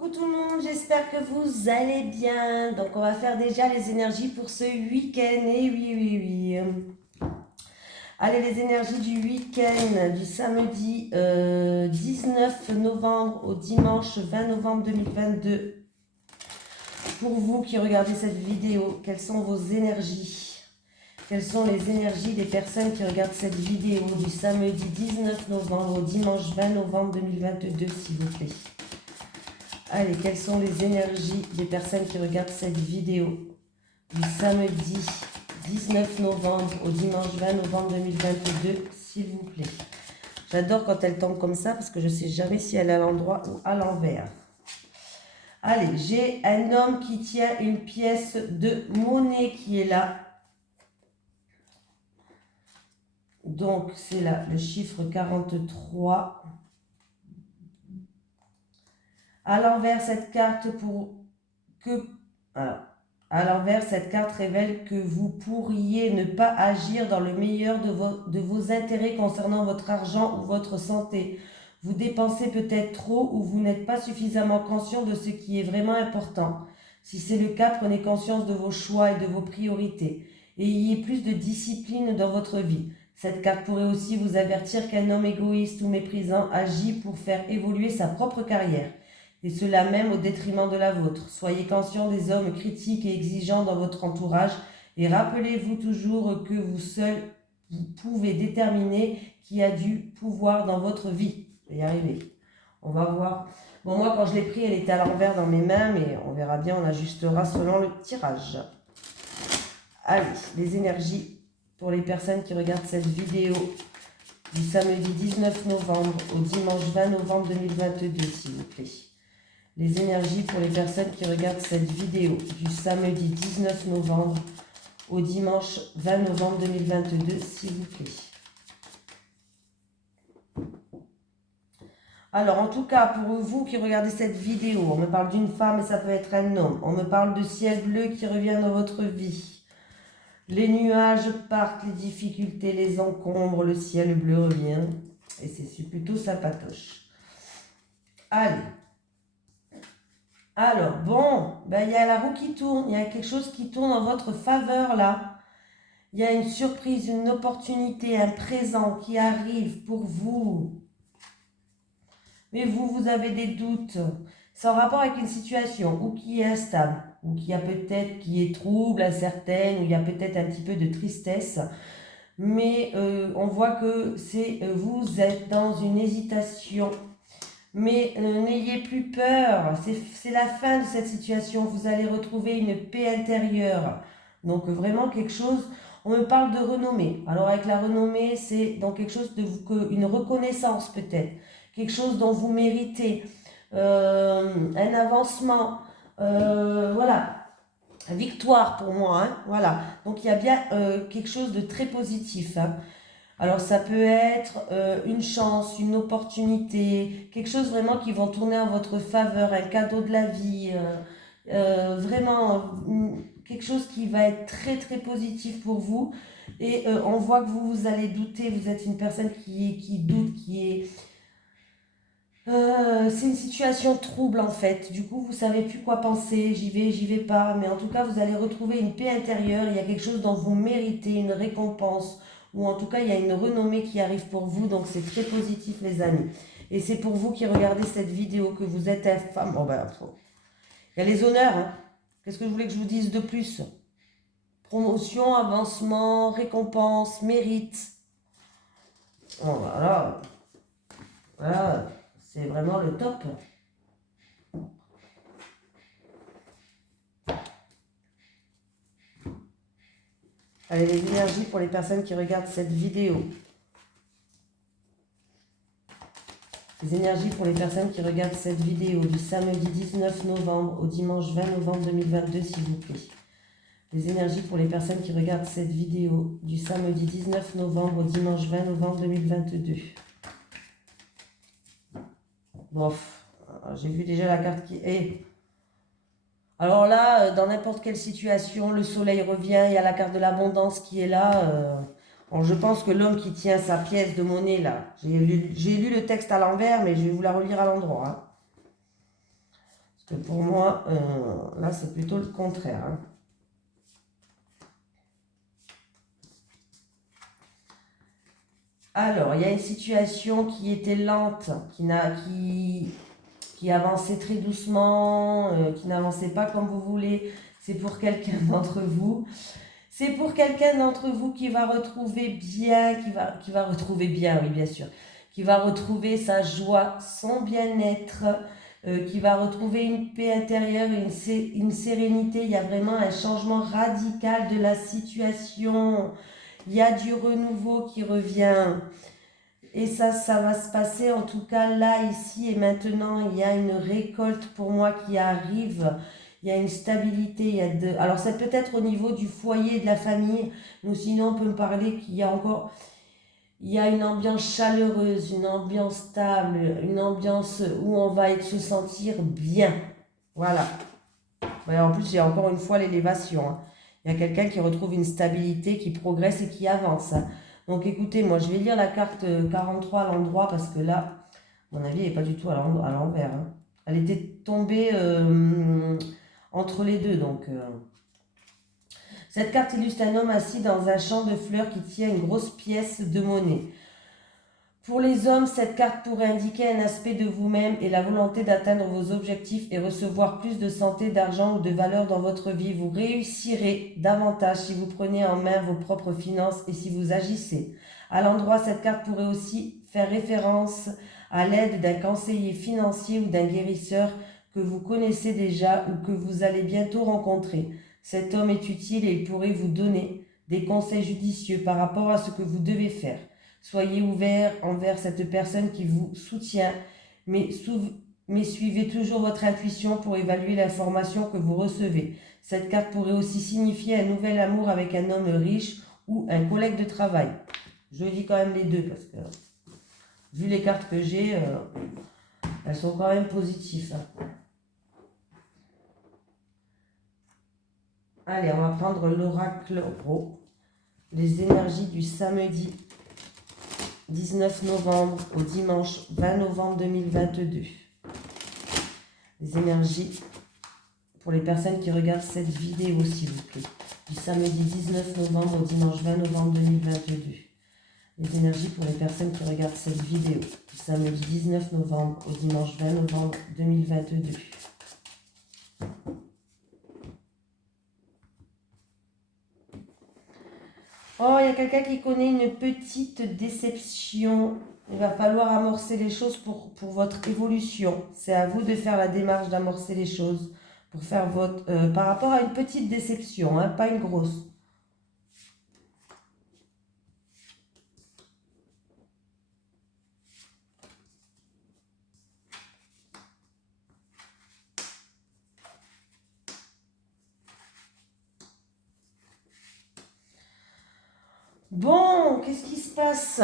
Coucou tout le monde, j'espère que vous allez bien. Donc on va faire déjà les énergies pour ce week-end. Et oui. Allez, les énergies du week-end, du samedi 19 novembre au dimanche 20 novembre 2022. Pour vous qui regardez cette vidéo, quelles sont vos énergies? Quelles sont les énergies des personnes qui regardent cette vidéo du samedi 19 novembre au dimanche 20 novembre 2022, s'il vous plaît? Allez, quelles sont les énergies des personnes qui regardent cette vidéo du samedi 19 novembre au dimanche 20 novembre 2022, s'il vous plaît? J'adore quand elle tombe comme ça parce que je ne sais jamais si elle est à l'endroit ou à l'envers. Allez, j'ai un homme qui tient une pièce de monnaie qui est là. Donc, c'est là le chiffre 43. À l'envers, cette carte à l'envers, cette carte révèle que vous pourriez ne pas agir dans le meilleur de vos intérêts concernant votre argent ou votre santé. Vous dépensez peut-être trop ou vous n'êtes pas suffisamment conscient de ce qui est vraiment important. Si c'est le cas, prenez conscience de vos choix et de vos priorités. Et ayez plus de discipline dans votre vie. Cette carte pourrait aussi vous avertir qu'un homme égoïste ou méprisant agit pour faire évoluer sa propre carrière. Et cela même au détriment de la vôtre. Soyez conscient des hommes critiques et exigeants dans votre entourage et rappelez-vous toujours que vous seul vous pouvez déterminer qui a du pouvoir dans votre vie. Je vais y arriver. On va voir. Bon, moi, quand je l'ai pris, elle était à l'envers dans mes mains, mais on verra bien, on ajustera selon le tirage. Allez, les énergies pour les personnes qui regardent cette vidéo du samedi 19 novembre au dimanche 20 novembre 2022, s'il vous plaît. Les énergies pour les personnes qui regardent cette vidéo du samedi 19 novembre au dimanche 20 novembre 2022, s'il vous plaît. Alors, en tout cas, pour vous qui regardez cette vidéo, on me parle d'une femme et ça peut être un homme. On me parle de ciel bleu qui revient dans votre vie. Les nuages partent, les difficultés les encombrent, le ciel bleu revient. Et c'est plutôt sympatoche. Allez. Alors, bon, ben, il y a la roue qui tourne, il y a quelque chose qui tourne en votre faveur là. Il y a une surprise, une opportunité, un présent qui arrive pour vous. Mais vous avez des doutes. C'est en rapport avec une situation ou qui est instable, ou qui a peut-être, qui est trouble, incertaine, ou il y a peut-être un petit peu de tristesse. Mais on voit que vous êtes dans une hésitation. Mais n'ayez plus peur, c'est la fin de cette situation, vous allez retrouver une paix intérieure. Donc vraiment quelque chose, on me parle de renommée. Alors avec la renommée, c'est donc quelque chose une reconnaissance peut-être, quelque chose dont vous méritez, un avancement, voilà, victoire pour moi, hein, voilà. Donc il y a bien quelque chose de très positif, hein. Alors ça peut être une chance, une opportunité, quelque chose vraiment qui va tourner en votre faveur, un cadeau de la vie, vraiment quelque chose qui va être très très positif pour vous. Et on voit que vous allez douter, vous êtes une personne qui doute, c'est une situation trouble en fait. Du coup, vous savez plus quoi penser, j'y vais pas. Mais en tout cas, vous allez retrouver une paix intérieure. Il y a quelque chose dont vous méritez, une récompense. Ou en tout cas, il y a une renommée qui arrive pour vous. Donc, c'est très positif, les amis. Et c'est pour vous qui regardez cette vidéo que vous êtes infâme. Bon, ben, il y a les honneurs. Hein. Qu'est-ce que je voulais que je vous dise de plus? Promotion, avancement, récompense, mérite. Bon, voilà. Voilà. C'est vraiment le top. Allez, les énergies pour les personnes qui regardent cette vidéo. Les énergies pour les personnes qui regardent cette vidéo du samedi 19 novembre au dimanche 20 novembre 2022, s'il vous plaît. Les énergies pour les personnes qui regardent cette vidéo du samedi 19 novembre au dimanche 20 novembre 2022. Bof, j'ai vu déjà la carte qui est... Alors là, dans n'importe quelle situation, le soleil revient, il y a la carte de l'abondance qui est là. Alors je pense que l'homme qui tient sa pièce de monnaie là, j'ai lu le texte à l'envers, mais je vais vous la relire à l'endroit. Hein. Pour moi, là, c'est plutôt le contraire. Hein. Alors, il y a une situation qui était lente, qui avançait très doucement, qui n'avançait pas comme vous voulez. C'est pour quelqu'un d'entre vous. C'est pour quelqu'un d'entre vous qui va retrouver bien, qui va retrouver bien, oui, bien sûr, qui va retrouver sa joie, son bien-être, qui va retrouver une paix intérieure et une sérénité. Il y a vraiment un changement radical de la situation. Il y a du renouveau qui revient. Et ça va se passer en tout cas là, ici et maintenant. Il y a une récolte pour moi qui arrive. Il y a une stabilité. Alors c'est peut-être au niveau du foyer et de la famille. Mais sinon on peut me parler qu'il y a encore... Il y a une ambiance chaleureuse, une ambiance stable, une ambiance où on va se sentir bien. Voilà. Ouais, en plus, j'ai encore une fois l'élévation. Hein. Il y a quelqu'un qui retrouve une stabilité, qui progresse et qui avance. Hein. Donc écoutez, moi je vais lire la carte 43 à l'endroit parce que là, à mon avis, elle n'est pas du tout à l'envers. Hein. Elle était tombée entre les deux. Donc, cette carte illustre un homme assis dans un champ de fleurs qui tient une grosse pièce de monnaie. Pour les hommes, cette carte pourrait indiquer un aspect de vous-même et la volonté d'atteindre vos objectifs et recevoir plus de santé, d'argent ou de valeur dans votre vie. Vous réussirez davantage si vous prenez en main vos propres finances et si vous agissez. À l'endroit, cette carte pourrait aussi faire référence à l'aide d'un conseiller financier ou d'un guérisseur que vous connaissez déjà ou que vous allez bientôt rencontrer. Cet homme est utile et il pourrait vous donner des conseils judicieux par rapport à ce que vous devez faire. Soyez ouvert envers cette personne qui vous soutient, mais suivez toujours votre intuition pour évaluer l'information que vous recevez. Cette carte pourrait aussi signifier un nouvel amour avec un homme riche ou un collègue de travail. Je lis quand même les deux parce que, vu les cartes que j'ai, elles sont quand même positives. Allez, on va prendre l'oracle les énergies du samedi 19 novembre au dimanche 20 novembre 2022. Les énergies pour les personnes qui regardent cette vidéo, s'il vous plaît. Du samedi 19 novembre au dimanche 20 novembre 2022. Les énergies pour les personnes qui regardent cette vidéo. Du samedi 19 novembre au dimanche 20 novembre 2022. Oh, il y a quelqu'un qui connaît une petite déception. Il va falloir amorcer les choses pour votre évolution. C'est à vous de faire la démarche d'amorcer les choses pour faire par rapport à une petite déception, hein, pas une grosse. Bon, qu'est-ce qui se passe?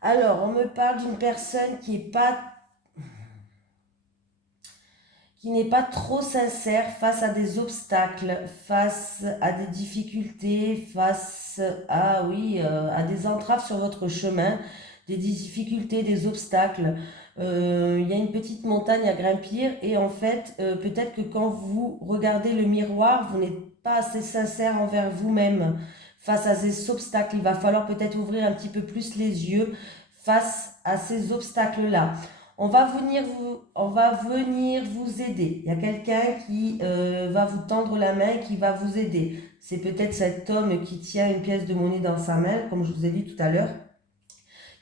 Alors, on me parle d'une personne qui n'est pas trop sincère face à des obstacles, face à des difficultés, face à, oui, à des entraves sur votre chemin, des difficultés, des obstacles. Il y a une petite montagne à grimper et en fait, peut-être que quand vous regardez le miroir, vous n'êtes pas assez sincère envers vous-même face à ces obstacles. Il va falloir peut-être ouvrir un petit peu plus les yeux face à ces obstacles-là. On va venir vous aider. Il y a quelqu'un qui va vous tendre la main, qui va vous aider. C'est peut-être cet homme qui tient une pièce de monnaie dans sa main, comme je vous ai dit tout à l'heure,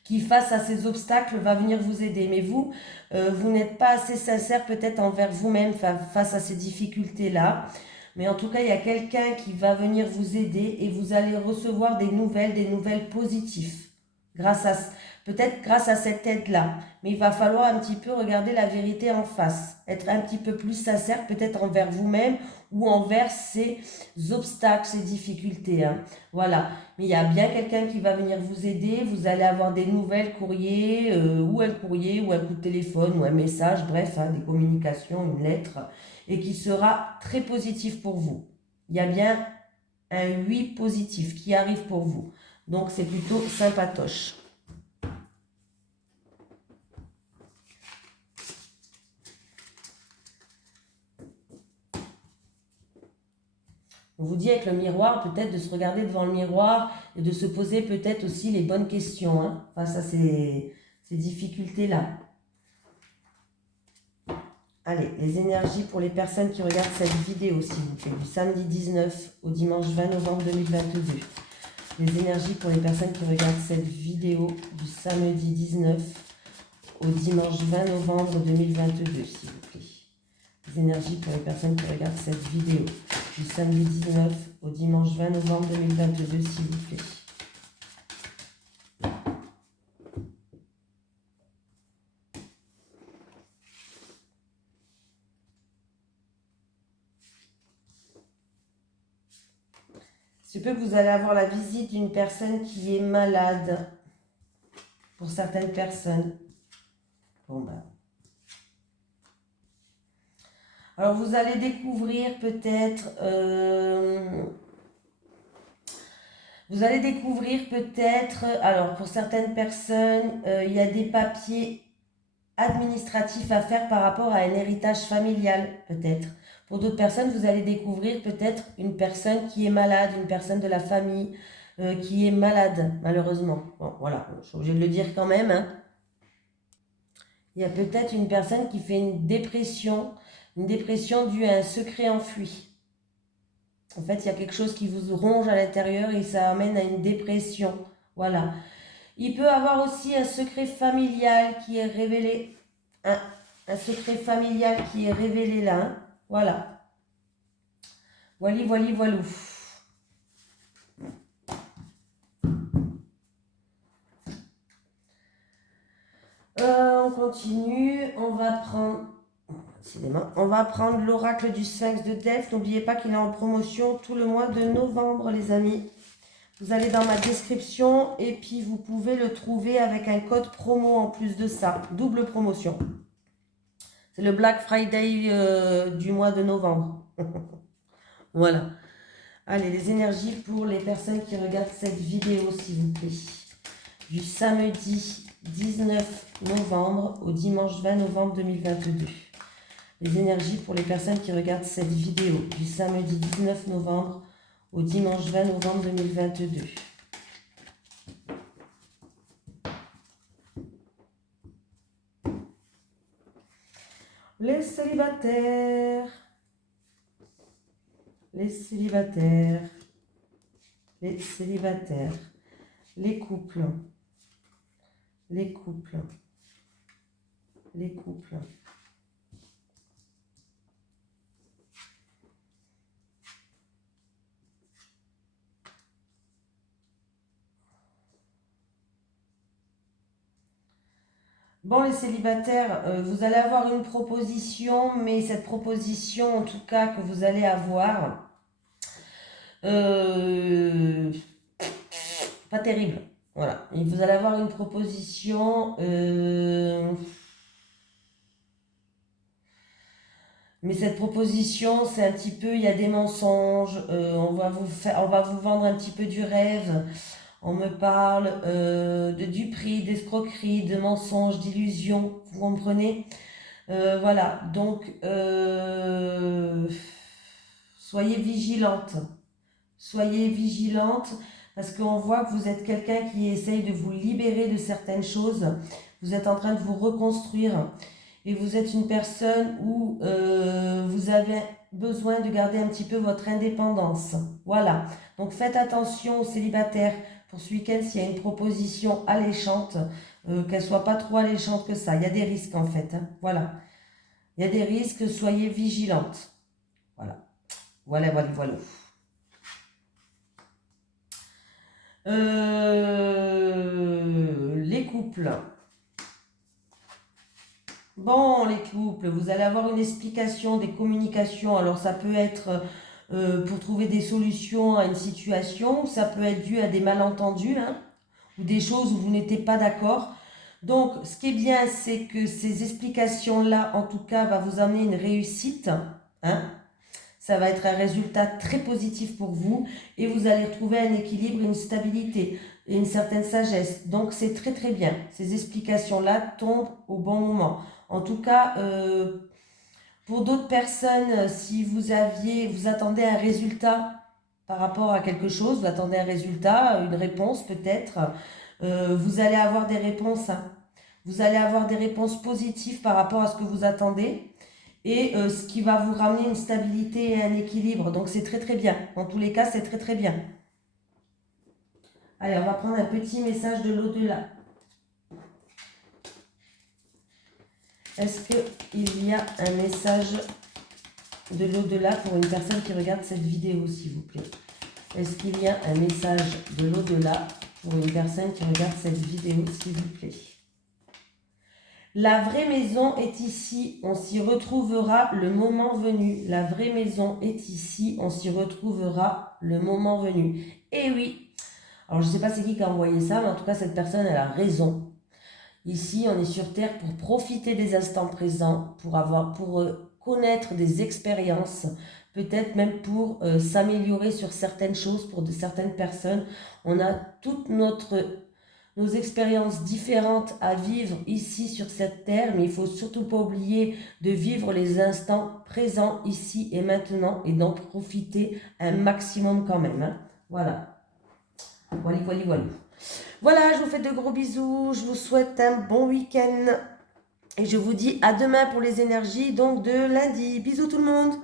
qui face à ces obstacles va venir vous aider. Mais vous, vous n'êtes pas assez sincère peut-être envers vous-même face à ces difficultés-là. Mais en tout cas, il y a quelqu'un qui va venir vous aider et vous allez recevoir des nouvelles positives. Peut-être grâce à cette aide-là. Mais il va falloir un petit peu regarder la vérité en face. Être un petit peu plus sincère peut-être envers vous-même ou envers ces obstacles, ces difficultés. Hein. Voilà. Mais il y a bien quelqu'un qui va venir vous aider. Vous allez avoir des nouvelles courriers ou un coup de téléphone ou un message, bref, hein, des communications, une lettre, et qui sera très positif pour vous. Il y a bien un oui positif qui arrive pour vous. Donc c'est plutôt sympatoche. On vous dit avec le miroir, peut-être de se regarder devant le miroir et de se poser peut-être aussi les bonnes questions, hein, face à ces difficultés-là. Allez, les énergies pour les personnes qui regardent cette vidéo, s'il vous plaît, du samedi 19 au dimanche 20 novembre 2022. Les énergies pour les personnes qui regardent cette vidéo du samedi 19 au dimanche 20 novembre 2022, s'il vous plaît. Les énergies pour les personnes qui regardent cette vidéo du samedi 19 au dimanche 20 novembre 2022, s'il vous plaît. Il se peut que vous allez avoir la visite d'une personne qui est malade. Pour certaines personnes. Bon ben. Alors vous allez découvrir peut-être... alors pour certaines personnes, il y a des papiers administratifs à faire par rapport à un héritage familial, peut-être. Pour d'autres personnes, vous allez découvrir peut-être une personne qui est malade, une personne de la famille qui est malade, malheureusement. Bon, voilà, je suis obligée de le dire quand même. Hein. Il y a peut-être une personne qui fait une dépression due à un secret enfui. En fait, il y a quelque chose qui vous ronge à l'intérieur et ça amène à une dépression. Voilà. Il peut avoir aussi un secret familial qui est révélé. Un secret familial qui est révélé là. Hein. Voilà. Voili, voili, voilou. On continue. On va prendre l'oracle du Sphinx de Delphes. N'oubliez pas qu'il est en promotion tout le mois de novembre, les amis. Vous allez dans ma description et puis vous pouvez le trouver avec un code promo en plus de ça. Double promotion. C'est le Black Friday du mois de novembre. Voilà. Allez, les énergies pour les personnes qui regardent cette vidéo, s'il vous plaît. Du samedi 19 novembre au dimanche 20 novembre 2022. Les énergies pour les personnes qui regardent cette vidéo du samedi 19 novembre au dimanche 20 novembre 2022. Les célibataires. Les célibataires. Les célibataires. Les couples. Les couples. Les couples. Bon, les célibataires, vous allez avoir une proposition, mais cette proposition, en tout cas, que vous allez avoir, pas terrible. Voilà. Et vous allez avoir une proposition, mais cette proposition, c'est un petit peu, il y a des mensonges, on va vous vendre un petit peu du rêve. On me parle de duperie, d'escroquerie, de mensonges, d'illusions, vous comprenez? Voilà, donc soyez vigilante. Soyez vigilante parce qu'on voit que vous êtes quelqu'un qui essaye de vous libérer de certaines choses. Vous êtes en train de vous reconstruire et vous êtes une personne où vous avez besoin de garder un petit peu votre indépendance. Voilà, donc faites attention aux célibataires. Pour ce week-end, s'il y a une proposition alléchante, qu'elle ne soit pas trop alléchante que ça. Il y a des risques en fait. Hein. Voilà. Il y a des risques, soyez vigilantes. Voilà. Voilà, voilà, voilà. Les couples. Bon, les couples, vous allez avoir une explication des communications. Alors, ça peut être pour trouver des solutions à une situation. Ça peut être dû à des malentendus, hein, ou des choses où vous n'étiez pas d'accord. Donc, ce qui est bien, c'est que ces explications-là, en tout cas, va vous amener une réussite. Hein. Ça va être un résultat très positif pour vous et vous allez retrouver un équilibre, une stabilité et une certaine sagesse. Donc, c'est très très bien. Ces explications-là tombent au bon moment. En tout cas, pour d'autres personnes, si vous attendez un résultat par rapport à quelque chose, vous attendez un résultat, une réponse peut-être. Vous allez avoir des réponses, hein. Vous allez avoir des réponses positives par rapport à ce que vous attendez et ce qui va vous ramener une stabilité et un équilibre. Donc c'est très très bien. En tous les cas, c'est très très bien. Allez, on va prendre un petit message de l'au-delà. Est-ce qu'il y a un message de l'au-delà pour une personne qui regarde cette vidéo, s'il vous plaît? Est-ce qu'il y a un message de l'au-delà pour une personne qui regarde cette vidéo, s'il vous plaît? La vraie maison est ici, on s'y retrouvera le moment venu. La vraie maison est ici, on s'y retrouvera le moment venu. Eh oui! Alors je ne sais pas c'est qui a envoyé ça, mais en tout cas cette personne, elle a raison. Ici, on est sur Terre pour profiter des instants présents, pour connaître des expériences, peut-être même pour s'améliorer sur certaines choses, pour certaines personnes. On a toutes nos expériences différentes à vivre ici sur cette terre, mais il ne faut surtout pas oublier de vivre les instants présents ici et maintenant et d'en profiter un maximum quand même, hein. Voilà. Voilà, voilà, voilà. Voilà, je vous fais de gros bisous, je vous souhaite un bon week-end et je vous dis à demain pour les énergies donc de lundi. Bisous tout le monde.